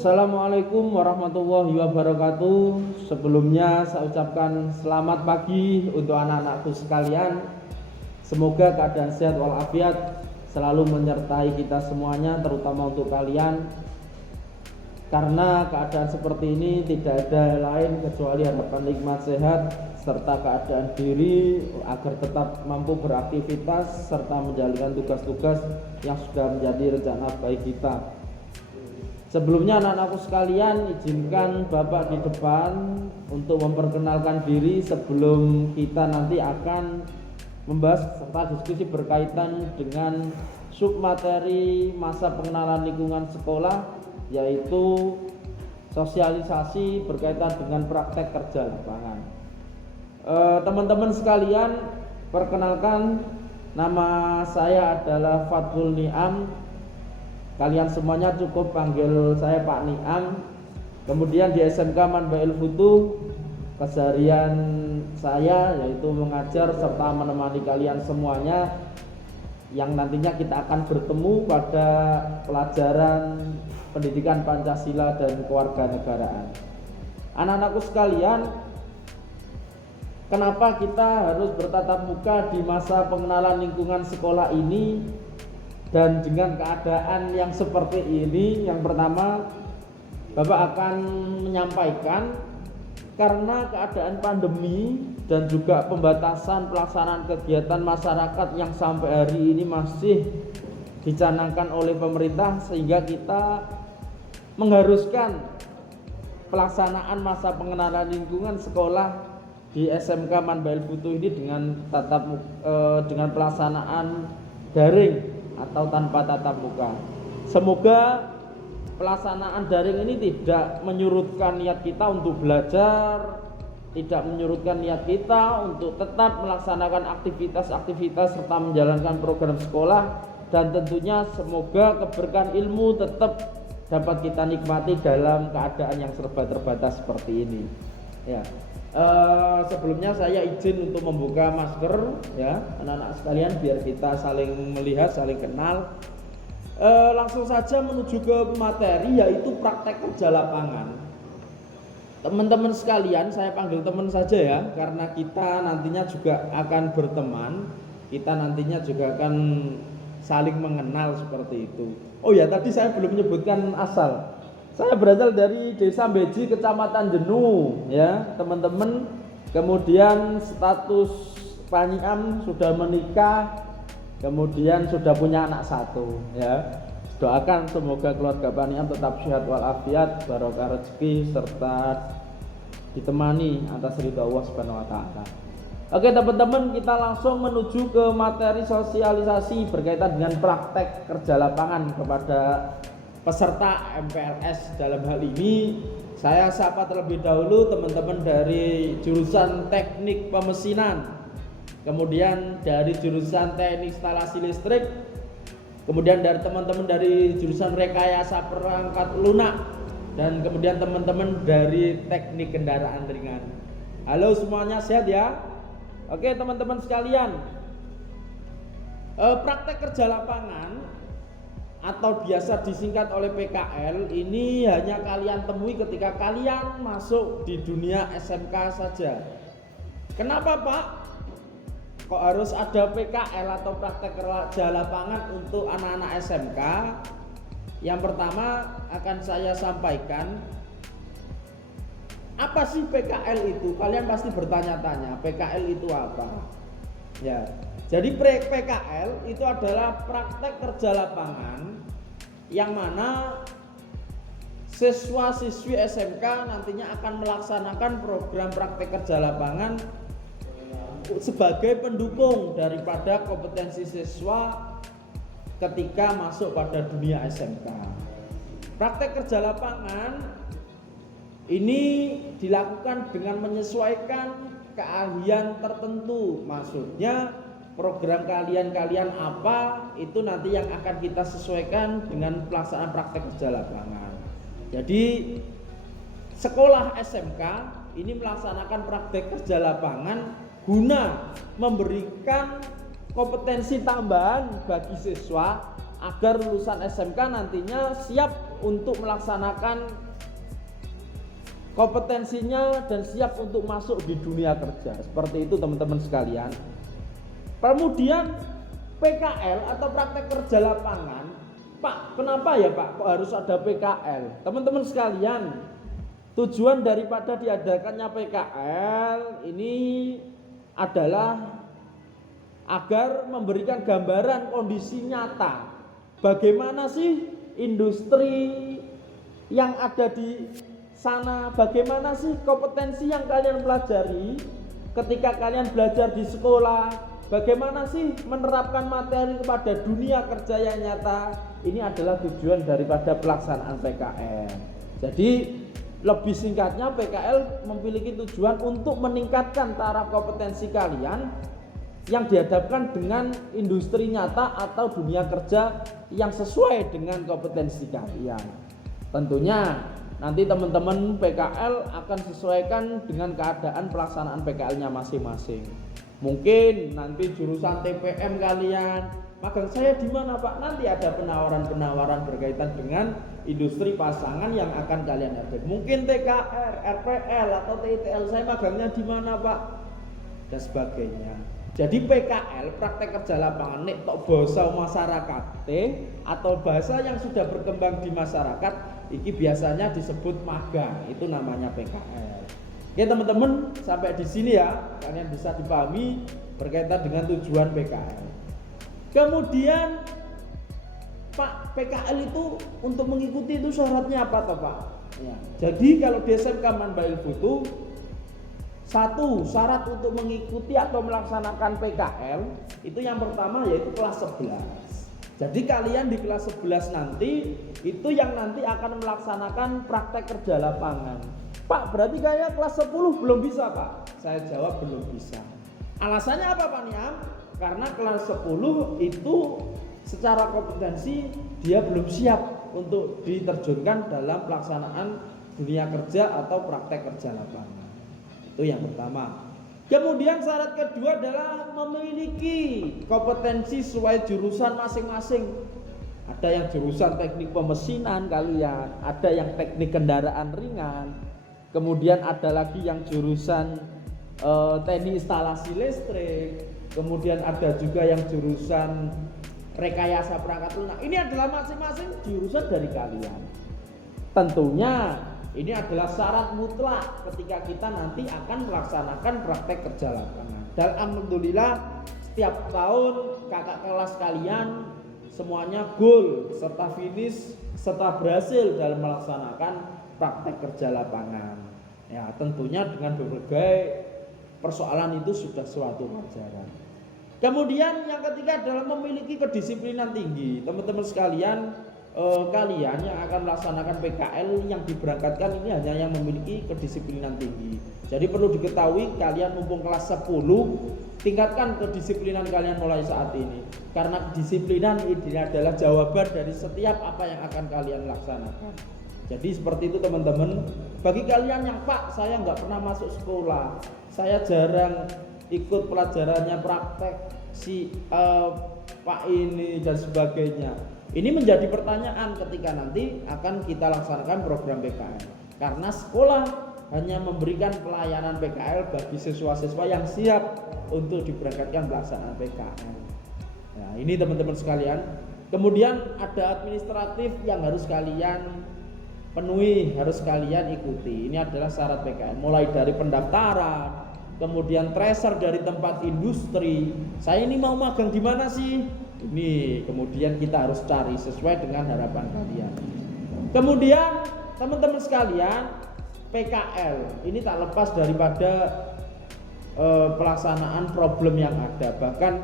Assalamualaikum warahmatullahi wabarakatuh. Sebelumnya saya ucapkan selamat pagi untuk anak-anakku sekalian. Semoga keadaan sehat walafiat selalu menyertai kita semuanya, terutama untuk kalian. Karena keadaan seperti ini tidak ada lain kecuali harapan nikmat sehat serta keadaan diri agar tetap mampu beraktivitas serta menjalankan tugas-tugas yang sudah menjadi rencana baik kita. Sebelumnya anak-anakku sekalian, izinkan Bapak di depan untuk memperkenalkan diri sebelum kita nanti akan membahas serta diskusi berkaitan dengan submateri masa pengenalan lingkungan sekolah, yaitu sosialisasi berkaitan dengan praktek kerja lapangan. Teman-teman sekalian, perkenalkan, nama saya adalah Fathul Niam. Kalian semuanya cukup panggil saya Pak Niam. Kemudian di SMK Manbail Futuh, keseharian saya yaitu mengajar serta menemani kalian semuanya yang nantinya kita akan bertemu pada pelajaran pendidikan Pancasila dan kewarganegaraan. Anak-anakku sekalian, kenapa kita harus bertatap muka di masa pengenalan lingkungan sekolah ini? Dan dengan keadaan yang seperti ini, yang pertama Bapak akan menyampaikan karena keadaan pandemi dan juga pembatasan pelaksanaan kegiatan masyarakat yang sampai hari ini masih dicanangkan oleh pemerintah, sehingga kita mengharuskan pelaksanaan masa pengenalan lingkungan sekolah di SMK Manbail Futuh ini dengan pelaksanaan daring atau tanpa tatap muka. Semoga pelaksanaan daring ini tidak menyurutkan niat kita untuk belajar, tidak menyurutkan niat kita untuk tetap melaksanakan aktivitas-aktivitas serta menjalankan program sekolah, dan tentunya semoga keberkahan ilmu tetap dapat kita nikmati dalam keadaan yang serba terbatas seperti ini. Ya. Sebelumnya saya izin untuk membuka masker, ya anak-anak sekalian, biar kita saling melihat, saling kenal. Langsung saja menuju ke materi, yaitu praktek kerja lapangan. Teman-teman sekalian, saya panggil teman saja ya, karena kita nantinya juga akan berteman, kita nantinya juga akan saling mengenal seperti itu. Oh ya, tadi saya belum menyebutkan asal. Saya berasal dari Desa Beji, Kecamatan Jenu, ya teman-teman. Kemudian status Pak Niam sudah menikah, kemudian sudah punya anak satu, ya. Doakan semoga keluarga Pak Niam tetap sehat walafiat, barokah rezeki serta ditemani atas ridha Allah Subhanahu wa taala. Oke teman-teman, kita langsung menuju ke materi sosialisasi berkaitan dengan praktek kerja lapangan kepada peserta MPLS. Dalam hal ini saya sapa terlebih dahulu teman-teman dari jurusan teknik pemesinan, kemudian dari jurusan teknik instalasi listrik, kemudian dari teman-teman dari jurusan rekayasa perangkat lunak, dan kemudian teman-teman dari teknik kendaraan ringan. Halo semuanya, sehat ya? Oke teman-teman sekalian, praktek kerja lapangan atau biasa disingkat oleh PKL ini hanya kalian temui ketika kalian masuk di dunia SMK saja. Kenapa Pak? Kok harus ada PKL atau praktek kerja lapangan untuk anak-anak SMK? Yang pertama akan saya sampaikan, apa sih PKL itu? Kalian pasti bertanya-tanya, PKL itu apa? Ya. Jadi PKL itu adalah praktek kerja lapangan yang mana siswa-siswi SMK nantinya akan melaksanakan program praktek kerja lapangan sebagai pendukung daripada kompetensi siswa ketika masuk pada dunia SMK. Praktek kerja lapangan ini dilakukan dengan menyesuaikan keahlian tertentu, maksudnya program kalian apa, itu nanti yang akan kita sesuaikan dengan pelaksanaan praktek kerja lapangan. Jadi sekolah SMK ini melaksanakan praktek kerja lapangan guna memberikan kompetensi tambahan bagi siswa agar lulusan SMK nantinya siap untuk melaksanakan kompetensinya dan siap untuk masuk di dunia kerja. Seperti itu teman-teman sekalian. Kemudian PKL atau praktek kerja lapangan. Pak, kenapa ya Pak kok harus ada PKL? Teman-teman sekalian, tujuan daripada diadakannya PKL ini adalah agar memberikan gambaran kondisi nyata. Bagaimana sih industri yang ada di sana? Bagaimana sih kompetensi yang kalian pelajari ketika kalian belajar di sekolah? Bagaimana sih menerapkan materi kepada dunia kerja yang nyata? Ini adalah tujuan daripada pelaksanaan PKL. Jadi lebih singkatnya, PKL memiliki tujuan untuk meningkatkan taraf kompetensi kalian yang dihadapkan dengan industri nyata atau dunia kerja yang sesuai dengan kompetensi kalian. Tentunya nanti teman-teman PKL akan sesuaikan dengan keadaan pelaksanaan PKL-nya masing-masing. Mungkin nanti jurusan TPM kalian, magang saya di mana Pak? Nanti ada penawaran-penawaran berkaitan dengan industri pasangan yang akan kalian hadapi. Mungkin TKR, RPL atau TITL, saya magangnya di mana Pak? Dan sebagainya. Jadi PKL, praktek kerja lapangan, nek tok basa masyarakat atau bahasa yang sudah berkembang di masyarakat, ini biasanya disebut magang. Itu namanya PKL. Oke teman-teman, sampai di sini ya, kalian bisa dipahami berkaitan dengan tujuan PKL. Kemudian Pak, PKL itu untuk mengikuti itu syaratnya apa toh Pak? Ya, jadi kalau di SMK Manbail Futu, satu syarat untuk mengikuti atau melaksanakan PKL itu yang pertama yaitu kelas 11. Jadi kalian di kelas 11 nanti itu yang nanti akan melaksanakan praktek kerja lapangan. Pak, berarti kayak kelas 10 belum bisa Pak? Saya jawab belum bisa. Alasannya apa Pak Niam? Karena kelas 10 itu secara kompetensi dia belum siap untuk diterjunkan dalam pelaksanaan dunia kerja atau praktek kerja lapangan. Itu yang pertama. Kemudian syarat kedua adalah memiliki kompetensi sesuai jurusan masing-masing. Ada yang jurusan teknik pemesinan kalian, ada yang teknik kendaraan ringan, kemudian ada lagi yang jurusan teknik instalasi listrik, kemudian ada juga yang jurusan rekayasa perangkat lunak. Ini adalah masing-masing jurusan dari kalian. Tentunya ini adalah syarat mutlak ketika kita nanti akan melaksanakan praktek kerja lapangan. Dan alhamdulillah setiap tahun kakak kelas kalian semuanya goal serta finish serta berhasil dalam melaksanakan praktek kerja lapangan. Ya, tentunya dengan berbagai persoalan itu sudah suatu pelajaran. Kemudian yang ketiga adalah memiliki kedisiplinan tinggi. Teman-teman sekalian, kalian yang akan melaksanakan PKL yang diberangkatkan ini hanya yang memiliki kedisiplinan tinggi. Jadi perlu diketahui kalian mumpung kelas 10, tingkatkan kedisiplinan kalian mulai saat ini. Karena kedisiplinan ini adalah jawaban dari setiap apa yang akan kalian laksanakan. Jadi seperti itu teman-teman. Bagi kalian yang Pak, saya nggak pernah masuk sekolah, saya jarang ikut pelajarannya praktek Pak ini dan sebagainya. Ini menjadi pertanyaan ketika nanti akan kita laksanakan program PKL. Karena sekolah hanya memberikan pelayanan PKL bagi siswa-siswa yang siap untuk diberangkatkan pelaksanaan PKL. Nah, ini teman-teman sekalian. Kemudian ada administratif yang harus kalian penuhi, harus kalian ikuti. Ini adalah syarat PKL. Mulai dari pendaftaran, kemudian tracer dari tempat industri. Saya ini mau magang di mana sih? Ini kemudian kita harus cari sesuai dengan harapan kalian. Kemudian teman-teman sekalian, PKL ini tak lepas daripada pelaksanaan problem yang ada. Bahkan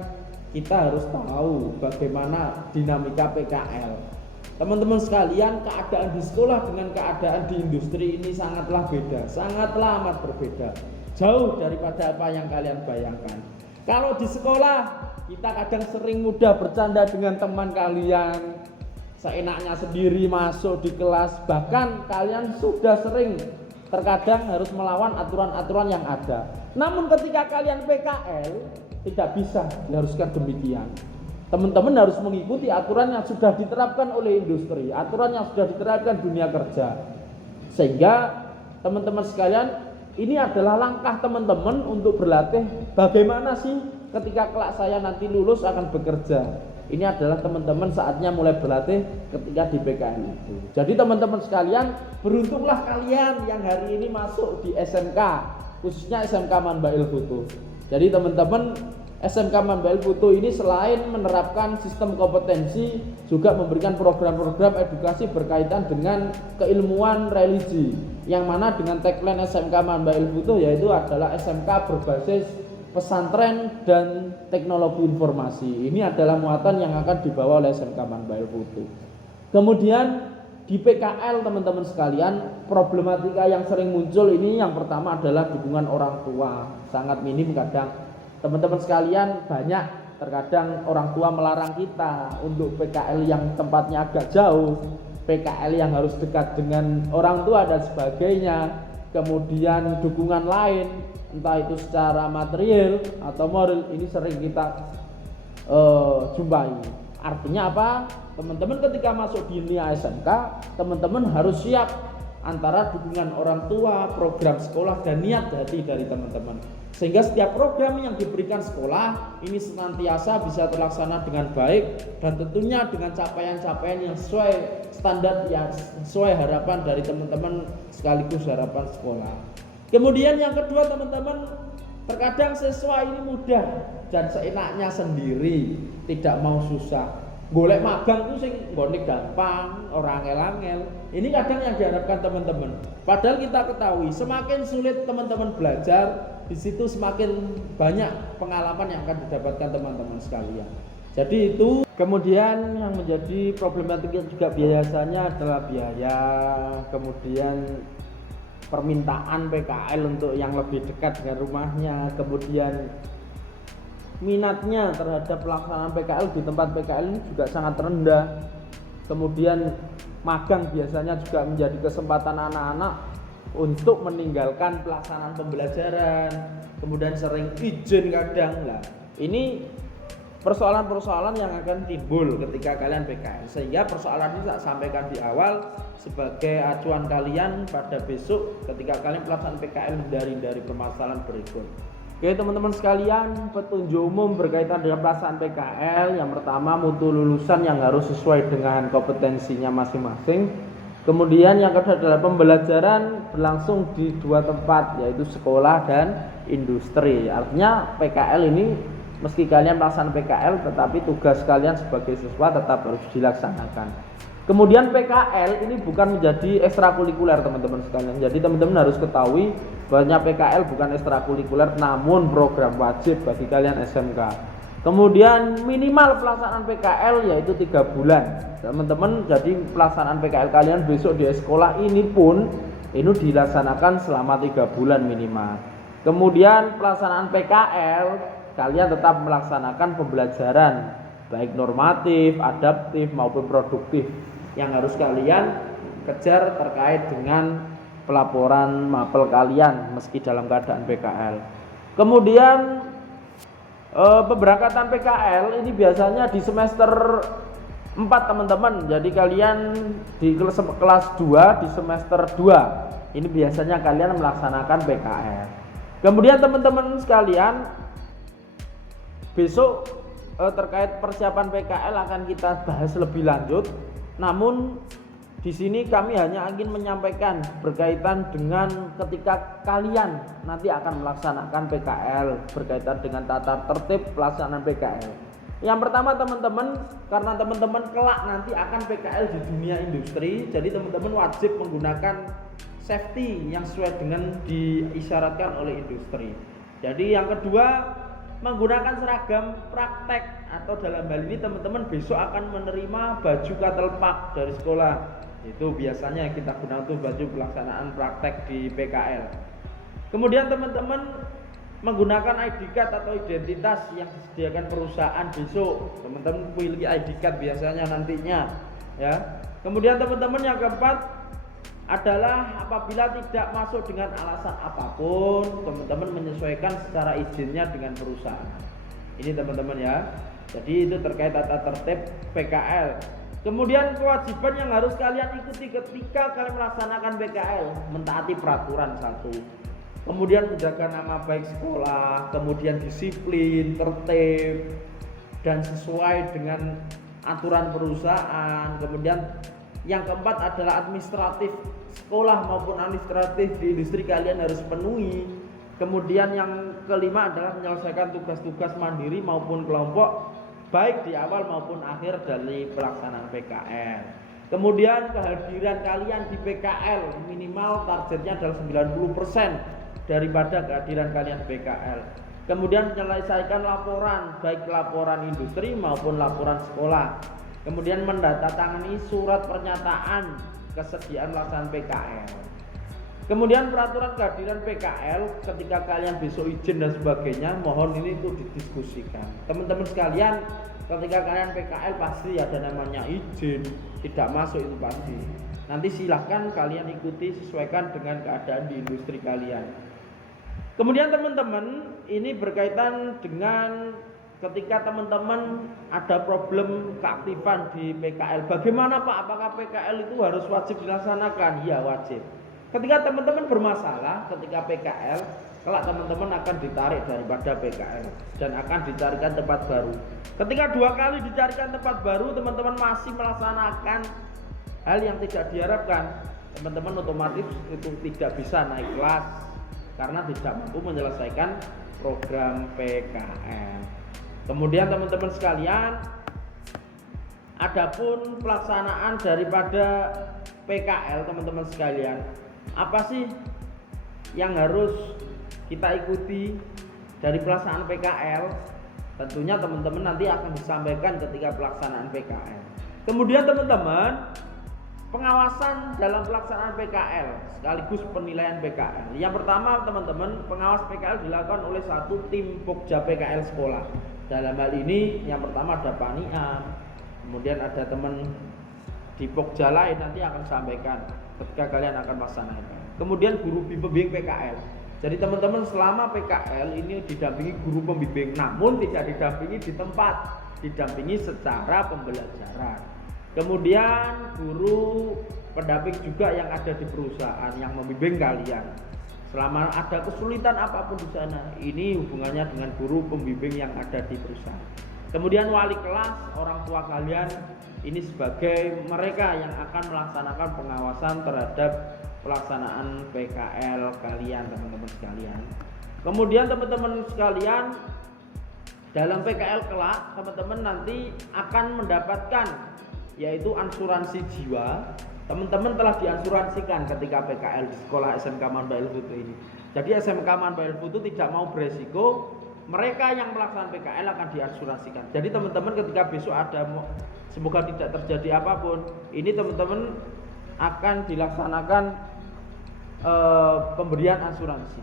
kita harus tahu bagaimana dinamika PKL. Teman-teman sekalian, keadaan di sekolah dengan keadaan di industri ini sangatlah beda, sangatlah amat berbeda. Jauh daripada apa yang kalian bayangkan. Kalau di sekolah kita kadang sering mudah bercanda dengan teman kalian, seenaknya sendiri masuk di kelas, bahkan kalian sudah sering terkadang harus melawan aturan-aturan yang ada. Namun ketika kalian PKL tidak bisa diharuskan demikian. Teman-teman harus mengikuti aturan yang sudah diterapkan oleh industri, aturan yang sudah diterapkan dunia kerja. Sehingga teman-teman sekalian, ini adalah langkah teman-teman untuk berlatih bagaimana sih ketika kelak saya nanti lulus akan bekerja. Ini adalah teman-teman saatnya mulai berlatih ketika di PKL itu. Jadi teman-teman sekalian, beruntunglah kalian yang hari ini masuk di SMK, khususnya SMK Manbail Foto. Jadi teman-teman, SMK Manbail Foto ini selain menerapkan sistem kompetensi, juga memberikan program-program edukasi berkaitan dengan keilmuan religi, yang mana dengan tagline SMK Manbail Foto yaitu adalah SMK berbasis pesantren dan teknologi informasi. Ini adalah muatan yang akan dibawa oleh SMK Manbail Foto. Kemudian di PKL teman-teman sekalian, problematika yang sering muncul ini yang pertama adalah dukungan orang tua. Sangat minim kadang. Teman-teman sekalian, banyak terkadang orang tua melarang kita untuk PKL yang tempatnya agak jauh, PKL yang harus dekat dengan orang tua dan sebagainya. Kemudian dukungan lain, entah itu secara material atau moral, ini sering kita jumpai. Artinya apa? Teman-teman ketika masuk di dunia SMK, teman-teman harus siap antara dukungan orang tua, program sekolah, dan niat hati dari teman-teman. Sehingga setiap program yang diberikan sekolah ini senantiasa bisa terlaksana dengan baik dan tentunya dengan capaian-capaian yang sesuai standar, yang sesuai harapan dari teman-teman sekaligus harapan sekolah. Kemudian yang kedua teman-teman, terkadang siswa ini mudah dan seenaknya sendiri, tidak mau susah. Golek magang itu sing nggone gampang, ora angel-angel. Ini kadang yang diharapkan teman-teman. Padahal kita ketahui semakin sulit teman-teman belajar, di situ semakin banyak pengalaman yang akan didapatkan teman-teman sekalian. Jadi itu. Kemudian yang menjadi problematika juga biasanya adalah biaya, kemudian permintaan PKL untuk yang lebih dekat dengan rumahnya, kemudian minatnya terhadap pelaksanaan PKL di tempat PKL ini juga sangat rendah. Kemudian magang biasanya juga menjadi kesempatan anak-anak untuk meninggalkan pelaksanaan pembelajaran, kemudian sering izin kadang lah. Ini persoalan-persoalan yang akan timbul ketika kalian PKL, sehingga persoalan ini saya sampaikan di awal sebagai acuan kalian pada besok ketika kalian pelaksanaan PKL dari permasalahan berikut. Oke teman-teman sekalian, petunjuk umum berkaitan dengan pelaksanaan PKL. Yang pertama, mutu lulusan yang harus sesuai dengan kompetensinya masing-masing. Kemudian yang kedua adalah pembelajaran berlangsung di dua tempat, yaitu sekolah dan industri. Artinya PKL ini meski kalian melaksanakan PKL, tetapi tugas kalian sebagai siswa tetap harus dilaksanakan. Kemudian PKL ini bukan menjadi ekstrakurikuler teman-teman sekalian. Jadi teman-teman harus ketahui bahwa PKL bukan ekstrakurikuler, namun program wajib bagi kalian SMK. Kemudian minimal pelaksanaan PKL yaitu 3 bulan. Teman-teman, jadi pelaksanaan PKL kalian besok di sekolah ini pun ini dilaksanakan selama 3 bulan minimal. Kemudian pelaksanaan PKL kalian tetap melaksanakan pembelajaran baik normatif, adaptif maupun produktif yang harus kalian kejar terkait dengan pelaporan mapel kalian meski dalam keadaan PKL. Kemudian pemberangkatan PKL ini biasanya di semester 4 teman-teman. Jadi kalian di kelas 2 di semester 2 ini biasanya kalian melaksanakan PKL. Kemudian teman-teman sekalian, besok terkait persiapan PKL akan kita bahas lebih lanjut. Namun di sini kami hanya ingin menyampaikan berkaitan dengan ketika kalian nanti akan melaksanakan PKL berkaitan dengan tata tertib pelaksanaan PKL. Yang pertama teman-teman, karena teman-teman kelak nanti akan PKL di dunia industri, jadi teman-teman wajib menggunakan safety yang sesuai dengan diisyaratkan oleh industri. Jadi yang kedua, menggunakan seragam praktek, atau dalam hal ini teman-teman besok akan menerima baju katelpak dari sekolah. Itu biasanya yang kita gunakan untuk baju pelaksanaan praktek di PKL. Kemudian teman-teman menggunakan ID card atau identitas yang disediakan perusahaan besok. Teman-teman memiliki ID card biasanya nantinya, ya. Kemudian teman-teman yang keempat adalah apabila tidak masuk dengan alasan apapun, teman-teman menyesuaikan secara izinnya dengan perusahaan. Ini teman-teman ya. Jadi itu terkait tata tertib PKL. Kemudian kewajiban yang harus kalian ikuti ketika kalian melaksanakan PKL, mentaati peraturan satu. Kemudian menjaga nama baik sekolah, kemudian disiplin, tertib, dan sesuai dengan aturan perusahaan. Kemudian yang keempat adalah administratif sekolah maupun administratif di industri kalian harus penuhi. Kemudian yang kelima adalah menyelesaikan tugas-tugas mandiri maupun kelompok baik di awal maupun akhir dari pelaksanaan PKL. Kemudian kehadiran kalian di PKL minimal targetnya adalah 90% daripada kehadiran kalian PKL. Kemudian menyelesaikan laporan baik laporan industri maupun laporan sekolah. Kemudian mendatangani surat pernyataan kesediaan pelaksanaan PKL. Kemudian peraturan kehadiran PKL ketika kalian besok izin dan sebagainya, mohon ini itu didiskusikan. Teman-teman sekalian, ketika kalian PKL pasti ada namanya izin, tidak masuk itu pasti. Nanti silahkan kalian ikuti, sesuaikan dengan keadaan di industri kalian. Kemudian teman-teman, ini berkaitan dengan ketika teman-teman ada problem keaktifan di PKL. Bagaimana Pak? Apakah PKL itu harus wajib dilaksanakan? Ya wajib. Ketika teman-teman bermasalah ketika PKL, kelak teman-teman akan ditarik daripada PKL dan akan dicarikan tempat baru. Ketika 2 kali dicarikan tempat baru, teman-teman masih melaksanakan hal yang tidak diharapkan, teman-teman otomatis itu tidak bisa naik kelas karena tidak mampu menyelesaikan program PKL. Kemudian teman-teman sekalian, adapun pelaksanaan daripada PKL, teman-teman sekalian, apa sih yang harus kita ikuti dari pelaksanaan PKL? Tentunya teman-teman nanti akan disampaikan ketika pelaksanaan PKL. Kemudian teman-teman, pengawasan dalam pelaksanaan PKL sekaligus penilaian PKL. Yang pertama teman-teman, pengawas PKL dilakukan oleh satu tim Pokja PKL sekolah. Dalam hal ini yang pertama ada panitia, kemudian ada teman di Pokja lain nanti akan sampaikan ketika kalian akan melaksanakan. Kemudian guru pembimbing PKL. Jadi teman-teman selama PKL ini didampingi guru pembimbing, namun tidak didampingi di tempat, didampingi secara pembelajaran. Kemudian guru pendamping juga yang ada di perusahaan yang membimbing kalian. Selama ada kesulitan apapun di sana, ini hubungannya dengan guru pembimbing yang ada di perusahaan. Kemudian wali kelas, orang tua kalian, ini sebagai mereka yang akan melaksanakan pengawasan terhadap pelaksanaan PKL kalian, teman-teman sekalian. Kemudian teman-teman sekalian, dalam PKL kelak teman-teman nanti akan mendapatkan yaitu asuransi jiwa. Teman-teman telah diasuransikan ketika PKL di sekolah SMK Manbail Futu ini. Jadi SMK Manbail Futu tidak mau beresiko, mereka yang melaksanakan PKL akan diasuransikan. Jadi teman-teman ketika besok ada, semoga tidak terjadi apapun, ini teman-teman akan dilaksanakan pemberian asuransi.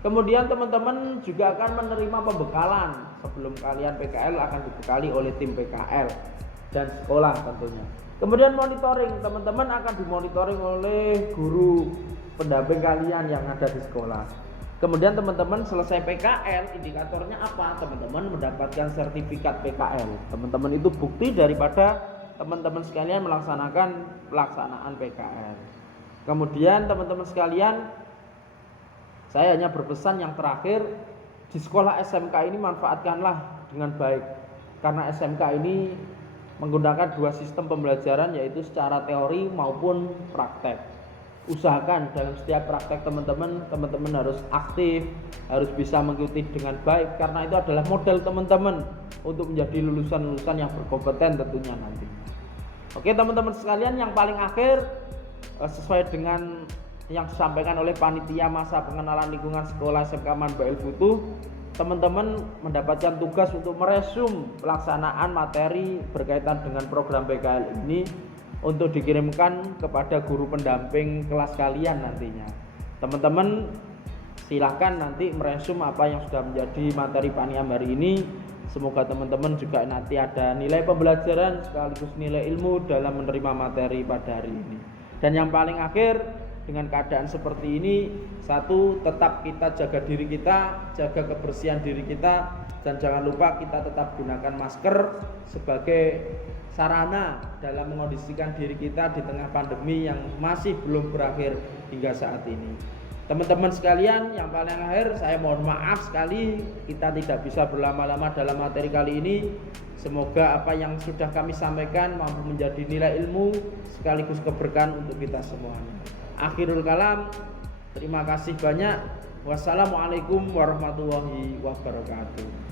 Kemudian teman-teman juga akan menerima pembekalan sebelum kalian PKL, akan dibekali oleh tim PKL dan sekolah tentunya. Kemudian monitoring, teman-teman akan dimonitoring oleh guru pendamping kalian yang ada di sekolah. Kemudian teman-teman selesai PKL, indikatornya apa? Teman-teman mendapatkan sertifikat PKL. Teman-teman itu bukti daripada teman-teman sekalian melaksanakan pelaksanaan PKL. Kemudian teman-teman sekalian, saya hanya berpesan yang terakhir, di sekolah SMK ini manfaatkanlah dengan baik, karena SMK ini menggunakan 2 sistem pembelajaran, yaitu secara teori maupun praktek. Usahakan dalam setiap praktek teman-teman harus aktif, harus bisa mengikuti dengan baik, karena itu adalah modal teman-teman untuk menjadi lulusan-lulusan yang berkompeten tentunya nanti. Oke teman-teman sekalian, yang paling akhir sesuai dengan yang disampaikan oleh panitia masa pengenalan lingkungan sekolah SMK Manbail Futu, teman-teman mendapatkan tugas untuk meresum pelaksanaan materi berkaitan dengan program PKL ini untuk dikirimkan kepada guru pendamping kelas kalian nantinya. Teman-teman silahkan nanti meresum apa yang sudah menjadi materi Paniam hari ini. Semoga teman-teman juga nanti ada nilai pembelajaran sekaligus nilai ilmu dalam menerima materi pada hari ini. Dan yang paling akhir, dengan keadaan seperti ini, satu, tetap kita jaga diri kita, jaga kebersihan diri kita, dan jangan lupa kita tetap gunakan masker sebagai sarana dalam mengondisikan diri kita di tengah pandemi yang masih belum berakhir hingga saat ini. Teman-teman sekalian, yang paling akhir saya mohon maaf sekali kita tidak bisa berlama-lama dalam materi kali ini. Semoga apa yang sudah kami sampaikan mampu menjadi nilai ilmu sekaligus keberkahan untuk kita semuanya. Akhirul kalam, terima kasih banyak. Wassalamualaikum warahmatullahi wabarakatuh.